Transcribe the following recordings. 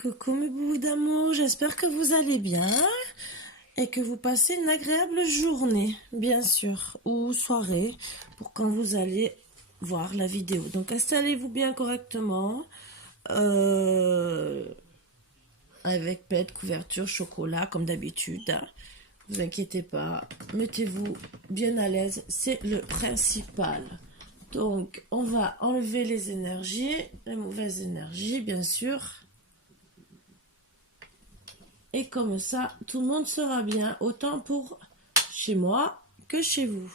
Coucou mes bouts d'amour, j'espère que vous allez bien et que vous passez une agréable journée, bien sûr, ou soirée, pour quand vous allez voir la vidéo. Donc installez-vous bien correctement, avec pète, couverture, chocolat, comme d'habitude. Vous inquiétez pas, mettez-vous bien à l'aise, c'est le principal. Donc on va enlever les énergies, les mauvaises énergies, bien sûr. Et comme ça, tout le monde sera bien, autant pour chez moi que chez vous.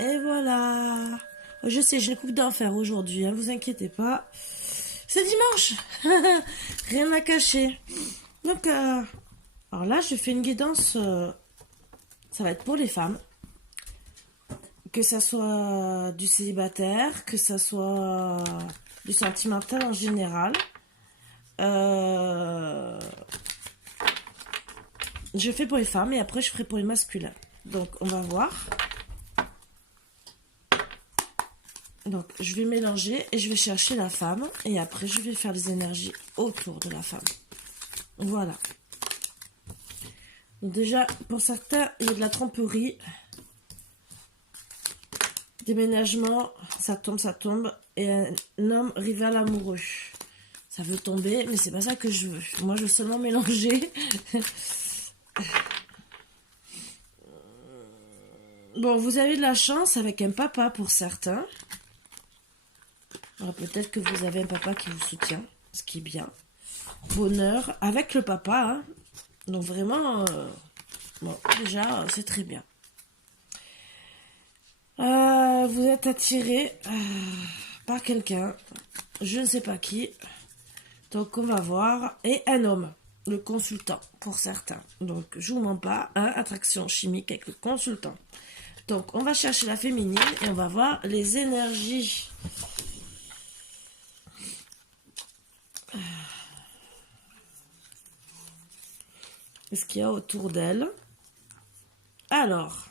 Et voilà. Je sais, j'ai le coup d'enfer aujourd'hui, hein, vous inquiétez pas. C'est dimanche. Rien à cacher. Donc, alors là, je fais une guidance. Ça va être pour les femmes. Que ça soit du célibataire, que ça soit du sentimental en général. Je fais pour les femmes et après je ferai pour les masculins. Donc on va voir. Donc je vais mélanger et je vais chercher la femme. Et après je vais faire les énergies autour de la femme. Voilà. Donc déjà pour certains il y a de la tromperie. Déménagement, ça tombe. Et un homme rival amoureux. Ça veut tomber, mais c'est pas ça que je veux. Moi je veux seulement mélanger. Bon, vous avez de la chance avec un papa pour certains. Alors peut-être que vous avez un papa qui vous soutient, ce qui est bien. Bonheur avec le papa. Hein. Donc vraiment, bon, déjà, c'est très bien. Vous êtes attiré par quelqu'un, je ne sais pas qui. Donc on va voir. Et un homme, le consultant pour certains. Donc je vous mens pas, hein, attraction chimique avec le consultant. Donc, on va chercher la féminine et on va voir les énergies. Qu'est-ce qu'il y a autour d'elle? Alors,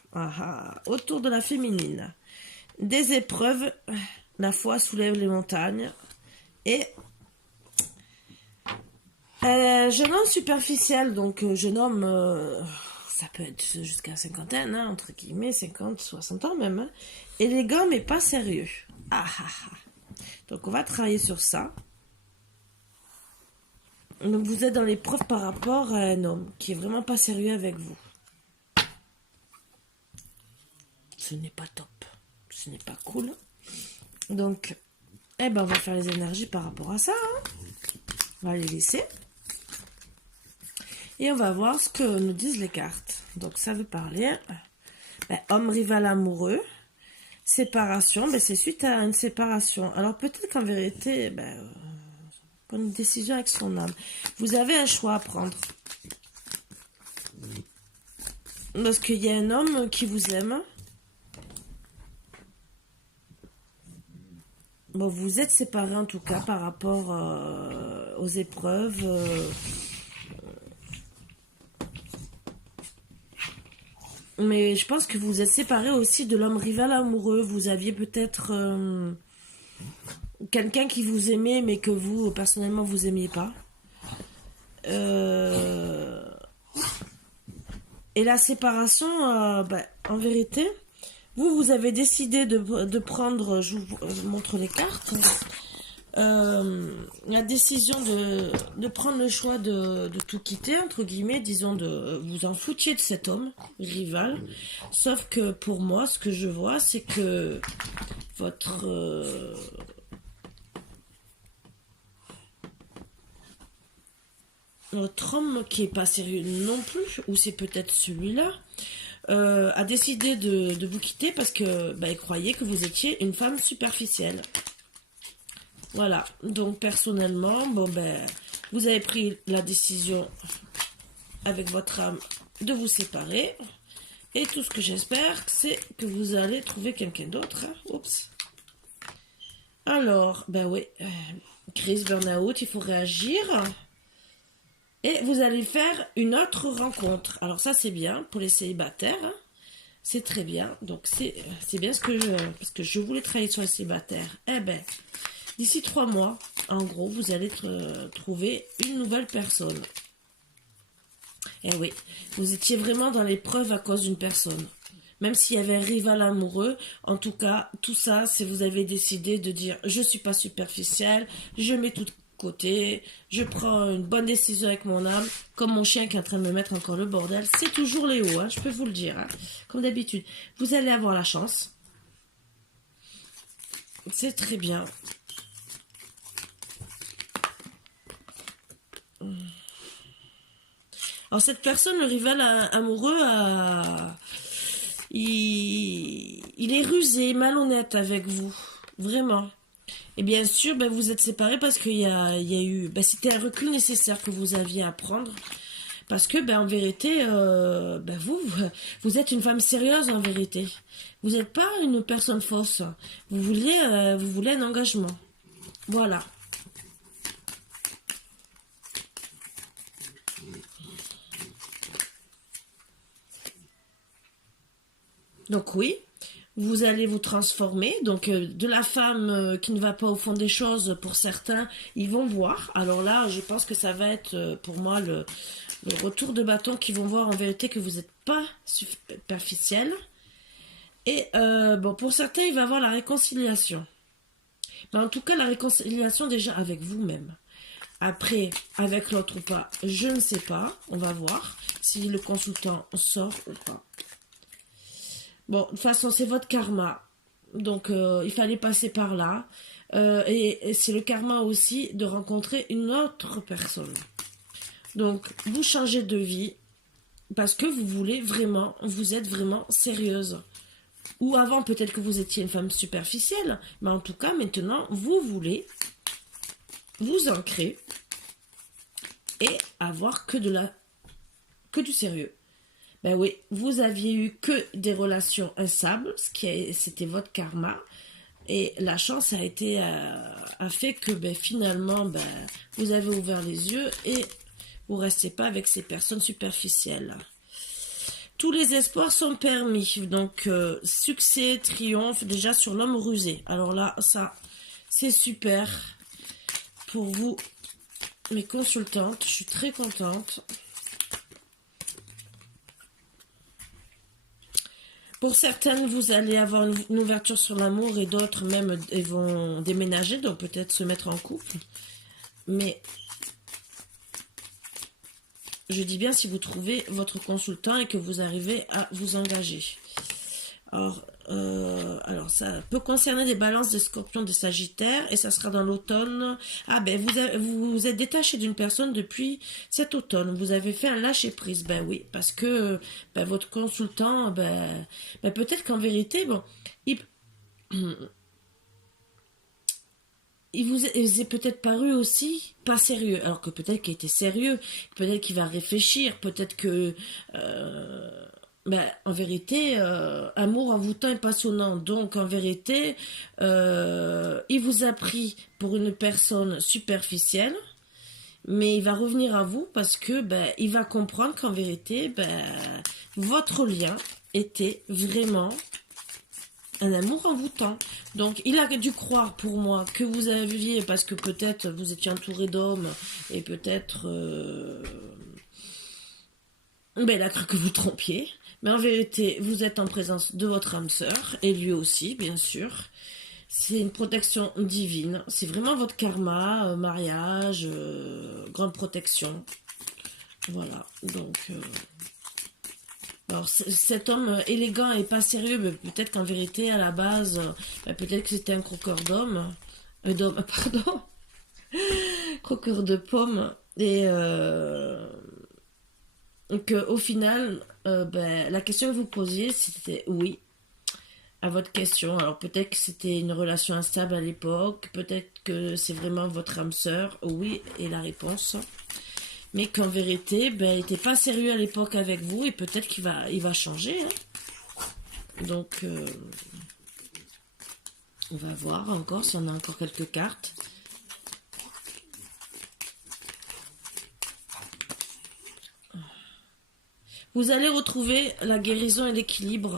autour de la féminine, des épreuves, la foi soulève les montagnes et jeune homme superficiel, donc jeune homme... ça peut être jusqu'à cinquantaine, hein, entre guillemets, 50, 60 ans même. Hein. Élégant, mais pas sérieux. Donc, on va travailler sur ça. Donc, vous êtes dans l'épreuve par rapport à un homme qui est vraiment pas sérieux avec vous. Ce n'est pas top. Ce n'est pas cool. Donc, on va faire les énergies par rapport à ça. Hein. On va les laisser. Et on va voir ce que nous disent les cartes. Donc, ça veut parler... homme rival amoureux. Séparation. C'est suite à une séparation. Alors, peut-être qu'en vérité... prendre une décision avec son âme. Vous avez un choix à prendre. Parce qu'il y a un homme qui vous aime. Bon, vous êtes séparés en tout cas par rapport aux épreuves... Mais je pense que vous êtes séparés aussi de l'homme rival amoureux. Vous aviez peut-être quelqu'un qui vous aimait, mais que vous, personnellement, vous aimiez pas. Et la séparation, en vérité, vous avez décidé de prendre... Je vous montre les cartes. La décision de prendre le choix de tout quitter, entre guillemets, disons, de vous en foutiez de cet homme rival. Sauf que pour moi, ce que je vois, c'est que votre homme qui est pas sérieux non plus, ou c'est peut-être celui-là, a décidé de vous quitter parce que il croyait que vous étiez une femme superficielle. Voilà, donc personnellement, vous avez pris la décision avec votre âme de vous séparer. Et tout ce que j'espère, c'est que vous allez trouver quelqu'un d'autre. Hein. Oups. Alors, oui, crise, burn-out, il faut réagir. Et vous allez faire une autre rencontre. Alors ça, c'est bien pour les célibataires. Hein. C'est très bien. Donc c'est bien ce que parce que je voulais travailler sur les célibataires. Eh ben, d'ici 3 mois, en gros, vous allez trouver une nouvelle personne. Eh oui, vous étiez vraiment dans l'épreuve à cause d'une personne. Même s'il y avait un rival amoureux, en tout cas, tout ça, c'est vous avez décidé de dire je suis pas superficielle, je mets tout de côté, je prends une bonne décision avec mon âme, comme mon chien qui est en train de me mettre encore le bordel. C'est toujours Léo, hein, je peux vous le dire, hein, comme d'habitude. Vous allez avoir la chance. C'est très bien. Alors cette personne, le rival amoureux, il est rusé, malhonnête avec vous. Vraiment. Et bien sûr, ben, vous êtes séparés parce qu'il y a eu... Ben, c'était un recul nécessaire que vous aviez à prendre. Parce que, ben, en vérité, ben, vous êtes une femme sérieuse, en vérité. Vous n'êtes pas une personne fausse. Vous voulez un engagement. Voilà. Donc oui, vous allez vous transformer. Donc de la femme qui ne va pas au fond des choses, pour certains, ils vont voir. Alors là, je pense que ça va être pour moi le retour de bâton qui vont voir en vérité que vous n'êtes pas superficiel. Et bon, pour certains, il va y avoir la réconciliation. Mais en tout cas, la réconciliation déjà avec vous-même. Après, avec l'autre ou pas, je ne sais pas. On va voir si le consultant sort ou pas. Bon, de toute façon, c'est votre karma. Donc, il fallait passer par là. Et c'est le karma aussi de rencontrer une autre personne. Donc, vous changez de vie parce que vous voulez vraiment, vous êtes vraiment sérieuse. Ou avant, peut-être que vous étiez une femme superficielle. Mais en tout cas, maintenant, vous voulez vous ancrer et avoir que du sérieux. Ben oui, vous aviez eu que des relations instables, c'était votre karma. Et la chance a fait que ben, finalement, ben, vous avez ouvert les yeux et vous ne restez pas avec ces personnes superficielles. Tous les espoirs sont permis. Donc, succès, triomphe, déjà sur l'homme rusé. Alors là, ça, c'est super pour vous, mes consultantes. Je suis très contente. Pour certaines, vous allez avoir une ouverture sur l'amour et d'autres même vont déménager, donc peut-être se mettre en couple. Mais je dis bien si vous trouvez votre consultant et que vous arrivez à vous engager. Alors ça peut concerner des balances, des scorpions, des sagittaires, et ça sera dans l'automne. Ah ben vous êtes détaché d'une personne depuis cet automne. Vous avez fait un lâcher prise. Ben oui, parce que ben, votre consultant, ben peut-être qu'en vérité, bon, il vous est peut-être paru aussi pas sérieux, alors que peut-être qu'il était sérieux, peut-être qu'il va réfléchir, peut-être que ben, en vérité, amour envoûtant et passionnant. Donc, en vérité, il vous a pris pour une personne superficielle, mais il va revenir à vous parce que ben, il va comprendre qu'en vérité, ben, votre lien était vraiment un amour envoûtant. Donc, il a dû croire pour moi que vous aviez, parce que peut-être vous étiez entouré d'hommes et peut-être ben, il a cru que vous trompiez. Mais en vérité, vous êtes en présence de votre âme sœur, et lui aussi, bien sûr. C'est une protection divine. C'est vraiment votre karma, mariage, grande protection. Voilà. Donc, alors, cet homme élégant et pas sérieux, mais peut-être qu'en vérité, à la base, peut-être que c'était un croqueur d'homme. D'homme, pardon. Croqueur de pommes. Et qu'au final, la question que vous posiez, c'était oui à votre question. Alors peut-être que c'était une relation instable à l'époque, peut-être que c'est vraiment votre âme sœur, oui, et la réponse. Mais qu'en vérité, il n'était pas sérieux à l'époque avec vous et peut-être qu'il va changer. Hein. Donc, on va voir encore si on a encore quelques cartes. Vous allez retrouver la guérison et l'équilibre.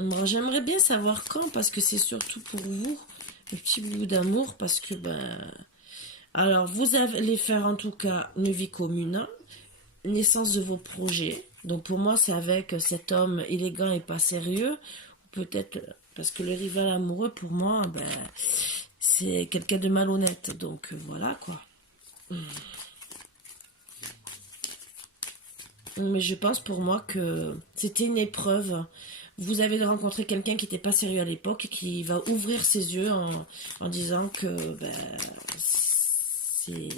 Moi, j'aimerais bien savoir quand, parce que c'est surtout pour vous, le petit bout d'amour, parce que, ben... Alors, vous allez faire en tout cas une vie commune, naissance de vos projets. Donc, pour moi, c'est avec cet homme élégant et pas sérieux. Ou peut-être, parce que le rival amoureux, pour moi, ben, c'est quelqu'un de malhonnête. Donc, voilà, quoi. Mais je pense pour moi que c'était une épreuve. Vous avez rencontré quelqu'un qui n'était pas sérieux à l'époque et qui va ouvrir ses yeux en disant que ben, c'est...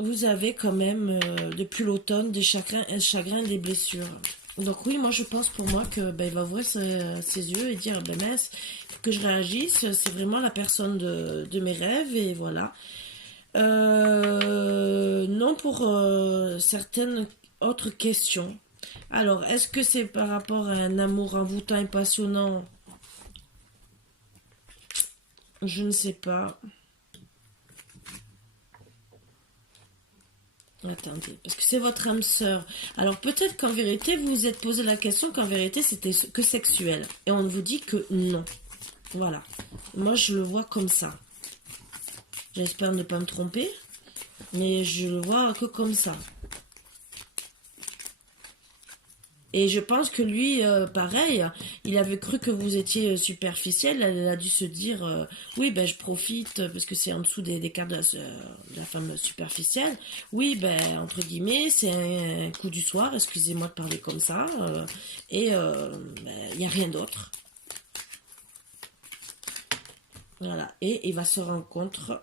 Vous avez quand même depuis l'automne des chagrins et des blessures. Donc oui, moi je pense pour moi que ben, il va ouvrir ses yeux et dire ben mince, il faut que je réagisse, c'est vraiment la personne de mes rêves et voilà. Non pour certaines autres questions. Alors, est-ce que c'est par rapport à un amour envoûtant et passionnant? Je ne sais pas. Attendez, parce que c'est votre âme sœur. Alors peut-être qu'en vérité, vous vous êtes posé la question qu'en vérité, c'était que sexuel. Et on vous dit que non. Voilà. Moi, je le vois comme ça. J'espère ne pas me tromper. Mais je le vois que comme ça. Et je pense que lui, pareil, il avait cru que vous étiez superficiel. Elle a dû se dire, oui, ben je profite, parce que c'est en dessous des cartes de la femme superficielle. Oui, ben, entre guillemets, c'est un coup du soir, excusez-moi de parler comme ça. Et ben, il n'y a rien d'autre. Voilà. Et il va se rencontrer.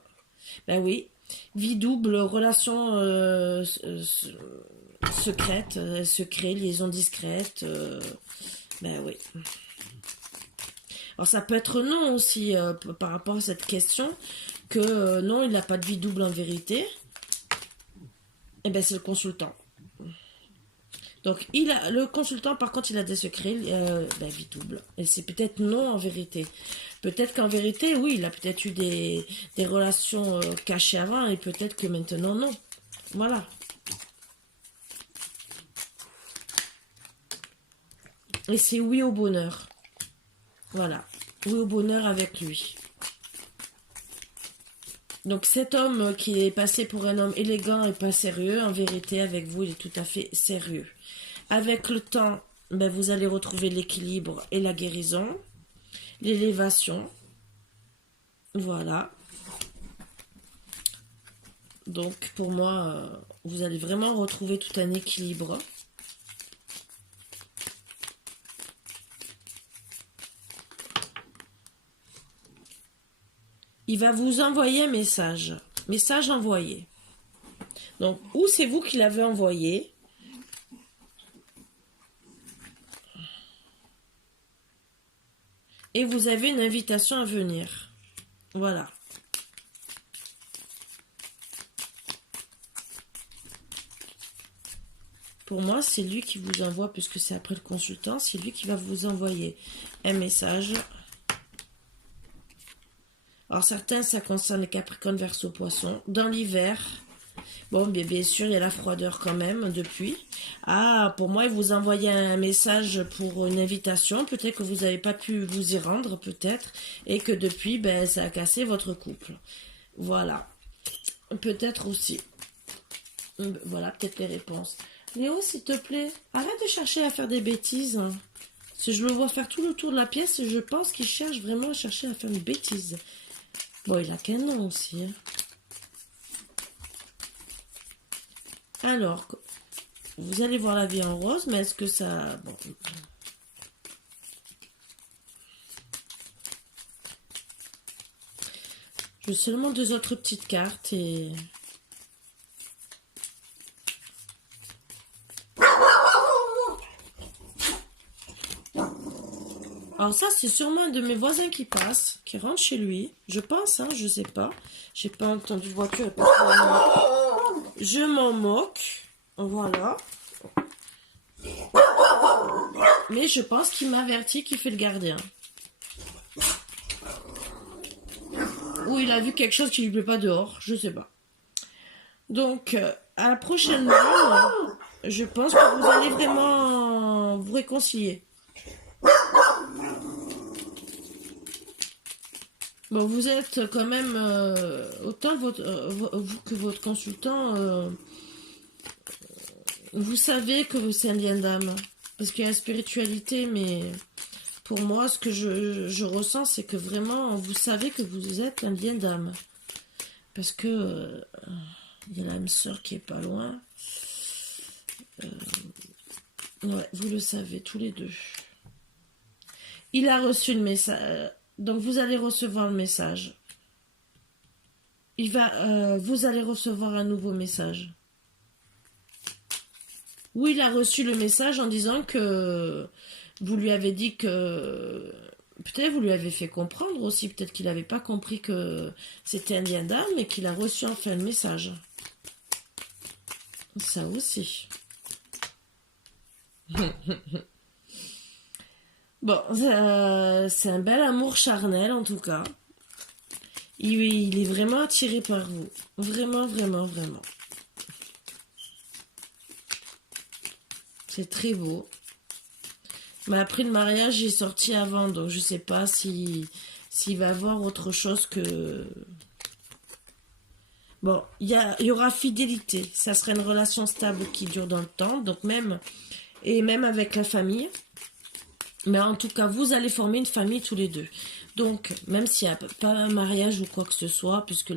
Ben oui, vie double, relation secrète, secret, liaison discrète. Ben oui. Alors ça peut être non aussi par rapport à cette question, que non, il n'a pas de vie double en vérité. Et ben c'est le consultant. Donc le consultant par contre il a des secrets, ben, vie double. Et c'est peut-être non en vérité. Peut-être qu'en vérité, oui, il a peut-être eu des relations cachées avant et peut-être que maintenant non. Voilà. Et c'est oui au bonheur. Voilà. Oui au bonheur avec lui. Donc cet homme qui est passé pour un homme élégant et pas sérieux, en vérité avec vous il est tout à fait sérieux. Avec le temps, ben, vous allez retrouver l'équilibre et la guérison, l'élévation. Voilà. Donc pour moi, vous allez vraiment retrouver tout un équilibre. Il va vous envoyer un message. Message envoyé. Donc, ou c'est vous qui l'avez envoyé. Et vous avez une invitation à venir. Voilà. Pour moi, c'est lui qui vous envoie, puisque c'est après le consultant, c'est lui qui va vous envoyer un message. Alors certains, ça concerne les Capricornes, Verseau, Poissons. Dans l'hiver, bon, bien sûr, il y a la froideur quand même depuis. Ah, pour moi, il vous envoyait un message pour une invitation. Peut-être que vous n'avez pas pu vous y rendre, peut-être. Et que depuis, ben, ça a cassé votre couple. Voilà. Peut-être aussi. Voilà, peut-être les réponses. Léo, s'il te plaît, arrête de chercher à faire des bêtises. Hein. Parce que je le vois faire tout le tour de la pièce et je pense qu'il cherche vraiment à chercher à faire une bêtise. Bon, il a qu'un nom aussi. Hein. Alors, vous allez voir la vie en rose, mais est-ce que ça... Bon. Je veux seulement deux autres petites cartes et... Alors ça, c'est sûrement un de mes voisins qui passe, qui rentre chez lui. Je pense, hein, je sais pas. J'ai pas entendu de voiture. Je m'en moque. Voilà. Mais je pense qu'il m'avertit qu'il fait le gardien. ou il a vu quelque chose qui lui plaît pas dehors, je sais pas. Donc, à la prochaine fois, je pense que vous allez vraiment vous réconcilier. Bon, vous êtes quand même, autant vous que votre consultant, vous savez que c'est un lien d'âme. Parce qu'il y a la spiritualité, mais pour moi, ce que je ressens, c'est que vraiment, vous savez que vous êtes un lien d'âme. Parce que il y a l'âme sœur qui est pas loin. Ouais, vous le savez, tous les deux. Il a reçu le message. Donc, vous allez recevoir le message. Vous allez recevoir un nouveau message. Oui, il a reçu le message en disant que vous lui avez dit que... Peut-être vous lui avez fait comprendre aussi, peut-être qu'il n'avait pas compris que c'était un lien d'âme et qu'il a reçu enfin le message. Ça aussi. Bon, c'est un bel amour charnel en tout cas. Il est vraiment attiré par vous. Vraiment, vraiment, vraiment. C'est très beau. Mais après le mariage est sorti avant, donc je sais pas s'il va avoir autre chose que... Bon, il y aura fidélité. Ça serait une relation stable qui dure dans le temps, donc même avec la famille. Mais en tout cas, vous allez former une famille tous les deux. Donc, même s'il n'y a pas un mariage ou quoi que ce soit, puisque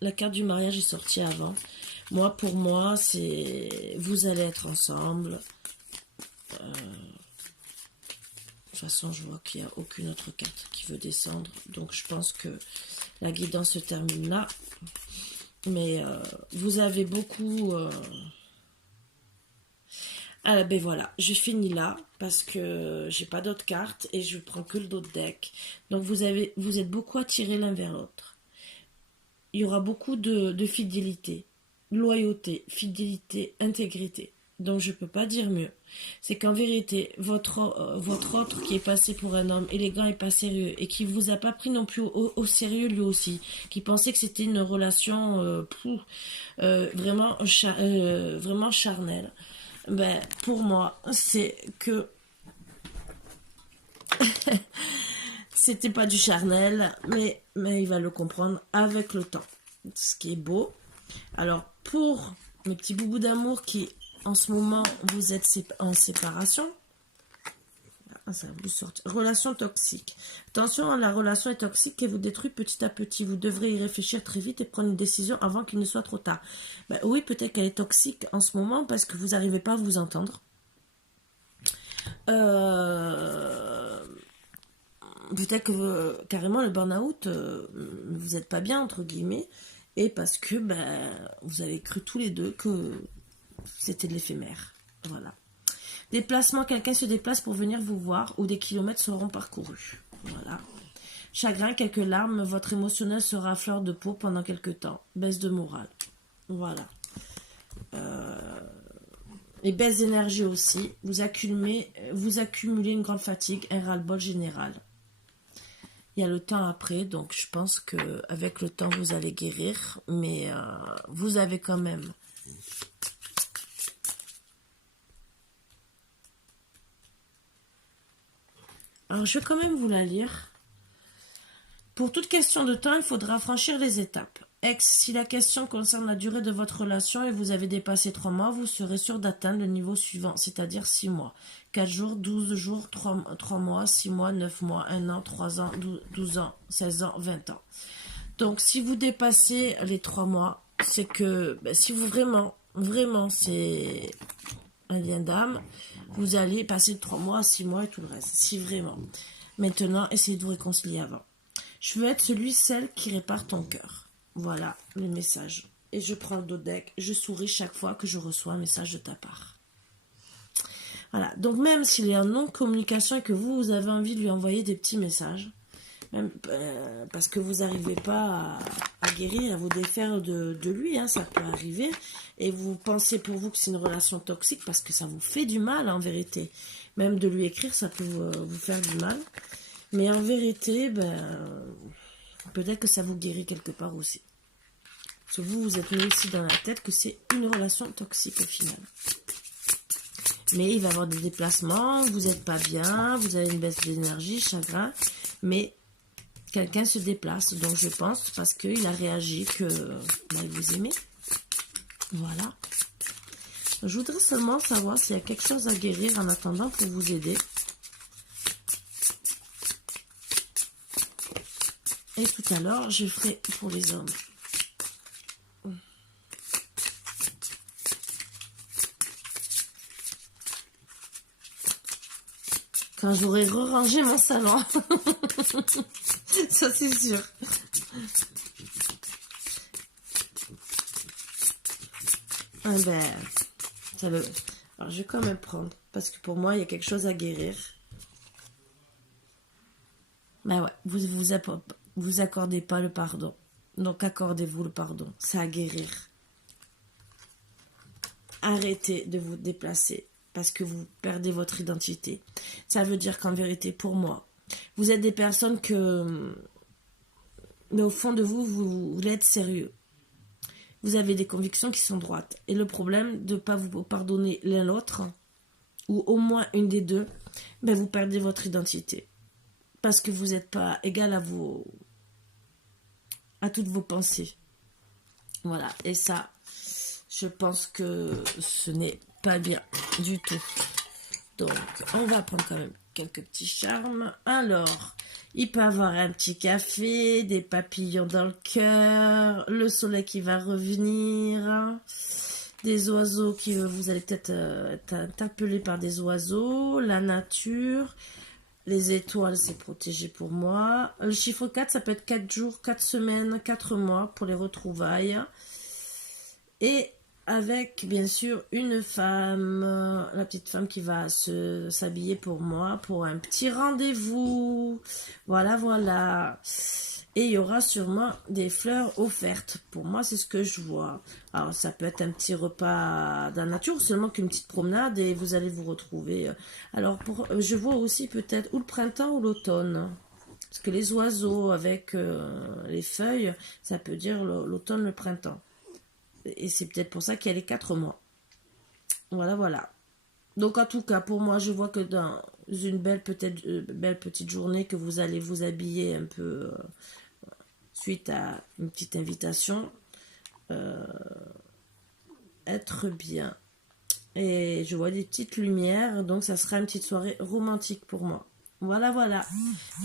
la carte du mariage est sortie avant, pour moi, c'est... Vous allez être ensemble. De toute façon, je vois qu'il n'y a aucune autre carte qui veut descendre. Donc, je pense que la guidance se termine là. Mais vous avez beaucoup... Ah ben voilà, je finis là parce que j'ai pas d'autres cartes et je prends que le dos de deck. Donc vous êtes beaucoup attirés l'un vers l'autre. Il y aura beaucoup de fidélité, loyauté, fidélité, intégrité. Donc je peux pas dire mieux. C'est qu'en vérité, votre autre qui est passé pour un homme élégant et pas sérieux et qui vous a pas pris non plus au sérieux lui aussi, qui pensait que c'était une relation vraiment charnelle. Ben, pour moi, c'est que c'était pas du charnel, mais il va le comprendre avec le temps. Ce qui est beau. Alors, pour mes petits boubous d'amour qui, en ce moment, vous êtes en séparation, ça va vous sortir. Relation toxique. Attention, la relation est toxique et vous détruit petit à petit. Vous devrez y réfléchir très vite et prendre une décision avant qu'il ne soit trop tard. Ben, oui, peut-être qu'elle est toxique en ce moment parce que vous n'arrivez pas à vous entendre. Peut-être que carrément le burn-out, vous n'êtes pas bien, entre guillemets, et parce que vous avez cru tous les deux que c'était de l'éphémère. Voilà. Déplacement, quelqu'un se déplace pour venir vous voir ou des kilomètres seront parcourus. Voilà. Chagrin, quelques larmes, votre émotionnel sera à fleur de peau pendant quelques temps. Baisse de morale. Voilà. Et baisse d'énergie aussi. Vous accumulez une grande fatigue, un ras-le-bol général. Il y a le temps après, donc je pense qu'avec le temps vous allez guérir, mais vous avez quand même... Alors, je vais quand même vous la lire. Pour toute question de temps, il faudra franchir les étapes. Ex, si la question concerne la durée de votre relation et vous avez dépassé 3 mois, vous serez sûr d'atteindre le niveau suivant, c'est-à-dire 6 mois. 4 jours, 12 jours, 3 mois, 6 mois, 9 mois, 1 an, 3 ans, 12 ans, 16 ans, 20 ans. Donc, si vous dépassez les 3 mois, c'est que si vous vraiment, c'est un lien d'âme, vous allez passer de 3 mois à 6 mois et tout le reste. Si vraiment. Maintenant, essayez de vous réconcilier avant. Je veux être celle qui répare ton cœur. Voilà le message. Et je prends le dos deck. Je souris chaque fois que je reçois un message de ta part. Voilà. Donc même s'il est en non-communication et que vous avez envie de lui envoyer des petits messages, même parce que vous n'arrivez pas à guérir, à vous défaire de lui, ça peut arriver. Et vous pensez pour vous que c'est une relation toxique parce que ça vous fait du mal en vérité. Même de lui écrire, ça peut vous faire du mal. Mais en vérité, Peut-être que ça vous guérit quelque part aussi. Parce que vous êtes mis aussi dans la tête que c'est une relation toxique au final. Mais il va y avoir des déplacements, vous n'êtes pas bien, vous avez une baisse d'énergie, chagrin, mais quelqu'un se déplace. Donc je pense, parce qu'il a réagi, que il vous aimez. Voilà. Je voudrais seulement savoir s'il y a quelque chose à guérir en attendant pour vous aider. Et tout à l'heure, je ferai pour les hommes. Quand j'aurai rangé mon salon. Ça, c'est sûr. Ah ben, ça le... Alors, je vais quand même prendre. Parce que pour moi, il y a quelque chose à guérir. Ben ouais, vous accordez pas le pardon. Donc, accordez-vous le pardon. C'est à guérir. Arrêtez de vous déplacer. Parce que vous perdez votre identité. Ça veut dire qu'en vérité, pour moi, vous êtes des personnes que... Mais au fond de vous, vous voulez être sérieux. Vous avez des convictions qui sont droites. Et le problème de ne pas vous pardonner l'un l'autre, ou au moins une des deux, ben vous perdez votre identité. Parce que vous n'êtes pas égal à toutes vos pensées. Voilà. Et ça, je pense que ce n'est pas bien du tout. Donc, on va prendre quand même quelques petits charmes. Alors, il peut avoir un petit café, des papillons dans le cœur, le soleil qui va revenir, des oiseaux qui vous allez peut-être être interpellé par des oiseaux, la nature, les étoiles, c'est protégé pour moi. Le chiffre 4, ça peut être 4 jours, 4 semaines, 4 mois pour les retrouvailles. Et avec, bien sûr, une femme, la petite femme qui va s'habiller pour moi, pour un petit rendez-vous. Voilà, voilà. Et il y aura sûrement des fleurs offertes. Pour moi, c'est ce que je vois. Alors, ça peut être un petit repas dans la nature, seulement qu'une petite promenade et vous allez vous retrouver. Alors, je vois aussi peut-être ou le printemps ou l'automne. Parce que les oiseaux avec les feuilles, ça peut dire l'automne, le printemps. Et c'est peut-être pour ça qu'il y a les 4 mois. Voilà, voilà. Donc, en tout cas, pour moi, je vois que dans une belle petite journée que vous allez vous habiller un peu suite à une petite invitation, être bien. Et je vois des petites lumières, donc ça sera une petite soirée romantique pour moi. Voilà, voilà.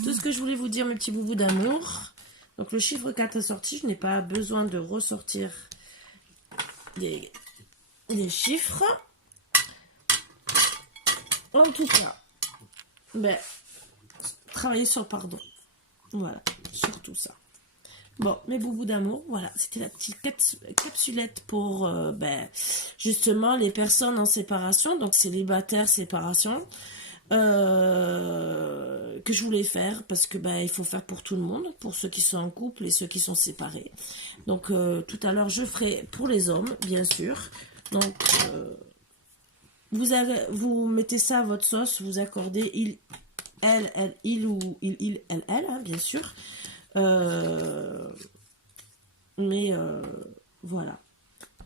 Tout ce que je voulais vous dire, mes petits boubous d'amour. Donc, le chiffre 4 est sorti. Je n'ai pas besoin de ressortir des chiffres. En tout cas, ben, travailler sur le pardon. Voilà, sur tout ça. Bon, mes boubous d'amour, voilà, c'était la petite capsulette pour justement les personnes en séparation, donc célibataires, séparation, que je voulais faire parce que il faut faire pour tout le monde, pour ceux qui sont en couple et ceux qui sont séparés. Donc tout à l'heure je ferai pour les hommes, bien sûr. Donc vous mettez ça à votre sauce, vous accordez il ou il, elle, hein, bien sûr. Mais voilà,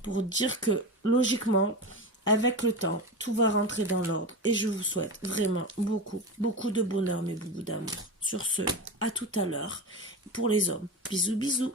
pour dire que logiquement, avec le temps, tout va rentrer dans l'ordre. Et je vous souhaite vraiment beaucoup, beaucoup de bonheur, mes boubous d'amour. Sur ce, à tout à l'heure pour les hommes. Bisous, bisous.